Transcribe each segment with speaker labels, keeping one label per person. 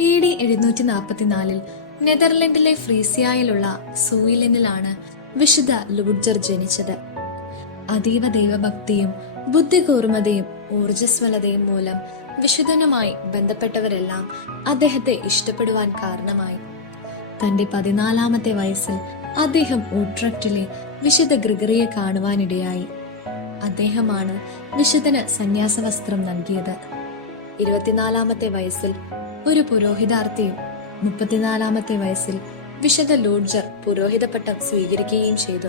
Speaker 1: D എഴുന്നൂറ്റി നാൽപ്പത്തിനാലിൽ നെതർലൻഡിലെ ഫ്രീസിയായിലുള്ള സൂയിലിനിലാണ് വിശുദ്ധ ലൂഡ്ജർ ജനിച്ചത്. അതീവ ദൈവഭക്തിയും ബുദ്ധികൂർമ്മതയും ഊർജസ്വലതയും മൂലം വിശുദ്ധനുമായി ബന്ധപ്പെട്ടവരെല്ലാം അദ്ദേഹത്തെ ഇഷ്ടപ്പെടുവാൻ കാരണമായി. തന്റെ പതിനാലാമത്തെ വയസ്സിൽ അദ്ദേഹം ഊട്രക്റ്റിലെ വിശുദ്ധ ഗ്രിഗറിയെ കാണുവാനിടയായി. അദ്ദേഹമാണ് വിശുദ്ധന് സന്യാസ വസ്ത്രം നൽകിയത്. ഇരുപത്തിനാലാമത്തെ വയസ്സിൽ ഒരു പുരോഹിതാർത്ഥിയും മുപ്പത്തിനാലാമത്തെ വയസ്സിൽ വിശദ ലൂഡ്ജർ പുരോഹിത പട്ടം സ്വീകരിക്കുകയും ചെയ്തു.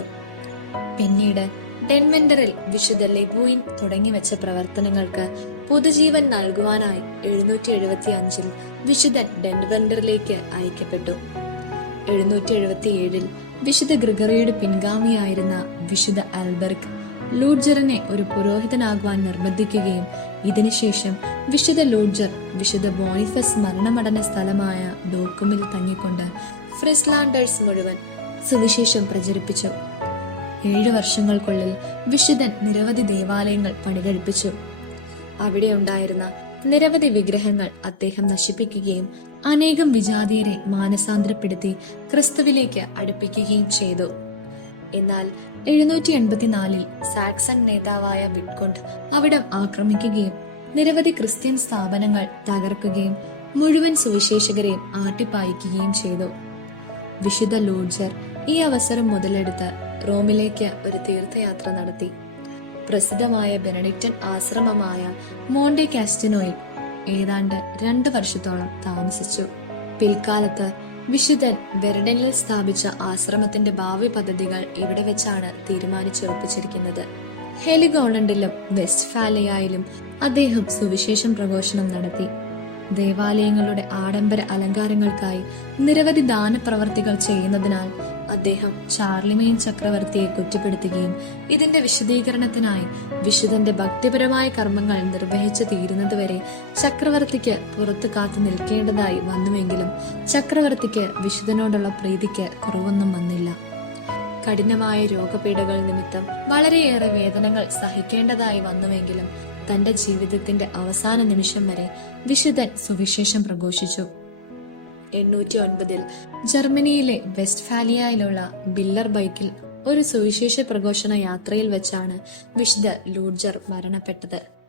Speaker 1: പിന്നീട് ഡെൻവെൻഡറിൽ വിശുദ്ധ ലെബൂയിൻ തുടങ്ങി വെച്ച പ്രവർത്തനങ്ങൾക്ക് പുതുജീവൻ നൽകുവാനായി എഴുന്നൂറ്റി എഴുപത്തി അഞ്ചിൽ വിശുദ്ധൻ ഡെൻവെൻഡറിലേക്ക് അയക്കപ്പെട്ടു. എഴുന്നൂറ്റി എഴുപത്തി ഏഴിൽ വിശുദ്ധ ഗ്രിഗറിയുടെ പിൻഗാമിയായിരുന്ന വിശുദ്ധ ആൽബർഗ് ലൂഡ്ജറിനെ ഒരു പുരോഹിതനാകുവാൻ നിർബന്ധിക്കുകയും ഇതിനുശേഷം വിശുദ്ധ ലൂഡ്ജർ വിശുദ്ധ ബോണിഫസ് മരണമടഞ്ഞ സ്ഥലമായ ഡോക്കുമിൽ തങ്ങിക്കൊണ്ട് ഫ്രിസ്ലാൻഡേഴ്സ് മുഴുവൻ സുവിശേഷം പ്രചരിപ്പിച്ചു. ഏഴു വർഷങ്ങൾക്കുള്ളിൽ വിശുദ്ധൻ നിരവധി ദേവാലയങ്ങൾ പണികഴിപ്പിച്ചു. അവിടെ ഉണ്ടായിരുന്ന നിരവധി വിഗ്രഹങ്ങൾ അദ്ദേഹം നശിപ്പിക്കുകയും അനേകം വിജാതീയരെ മാനസാന്തരപ്പെടുത്തി ക്രിസ്തുവിലേക്ക് അടുപ്പിക്കുകയും ചെയ്തു. എന്നാൽ എഴുന്നൂറ്റി എൺപത്തിനാലിൽ സാക്സൺ നേതാവായ വിറ്റ്കൊണ്ട് അവിടം ആക്രമിക്കുകയും നിരവധി ക്രിസ്ത്യൻ സ്ഥാപനങ്ങൾ തകർക്കുകയും മുഴുവൻ സുവിശേഷകരെയും ആട്ടിപ്പായിക്കുകയും ചെയ്തു. വിശുദ്ധ ലോഡ്ജർ ഈ അവസരം മുതലെടുത്ത് റോമിലേക്ക് ഒരു തീർത്ഥയാത്ര നടത്തി. പ്രസിദ്ധമായ ബെനഡിക്റ്റൻ ആശ്രമമായ മോണ്ടെ കാസ്റ്റിനോയിൽ ഏതാണ്ട് രണ്ട് വർഷത്തോളം താമസിച്ചു. പിൽക്കാലത്ത് വിശുദ്ധൻ വെർഡനിൽ സ്ഥാപിച്ച ആശ്രമത്തിന്റെ ഭാവി പദ്ധതികൾ ഇവിടെ വെച്ചാണ് തീരുമാനിച്ചുറപ്പിച്ചിരിക്കുന്നത്. ഹെലിഗോളണ്ടിലും വെസ്റ്റ്ഫാലയായാലും അദ്ദേഹം സുവിശേഷം പ്രഘോഷണം നടത്തി. ദേവാലയങ്ങളുടെ ആഡംബര അലങ്കാരങ്ങൾക്കായി നിരവധി ദാനപ്രവർത്തികൾ ചെയ്യുന്നതിനാൽ അദ്ദേഹം ചാർലിമേൻ ചക്രവർത്തിയെ കുറ്റപ്പെടുത്തുകയും ഇതിന്റെ വിശദീകരണത്തിനായി വിശുദ്ധന്റെ ഭക്തിപരമായ കർമ്മങ്ങൾ നിർവഹിച്ചു തീരുന്നതുവരെ ചക്രവർത്തിക്ക് പുറത്തു കാത്തു നിൽക്കേണ്ടതായി വന്നുവെങ്കിലും ചക്രവർത്തിക്ക് വിശുദ്ധനോടുള്ള പ്രീതിക്ക് കുറവൊന്നും വന്നില്ല. കഠിനമായ രോഗപീഠകൾ നിമിത്തം വളരെയേറെ വേദനകൾ സഹിക്കേണ്ടതായി വന്നുവെങ്കിലും തന്റെ ജീവിതത്തിന്റെ അവസാന നിമിഷം വരെ വിശുദ്ധൻ സുവിശേഷം പ്രഘോഷിച്ചു. എണ്ണൂറ്റി ഒൻപതിൽ ജർമ്മനിയിലെ വെസ്റ്റ്ഫാലിയയിലുള്ള ബില്ലർ ബൈക്കിൽ ഒരു സുവിശേഷ പ്രഘോഷണ യാത്രയിൽ വെച്ചാണ് വിശുദ്ധ ലൂഡ്ജർ മരണപ്പെട്ടത്.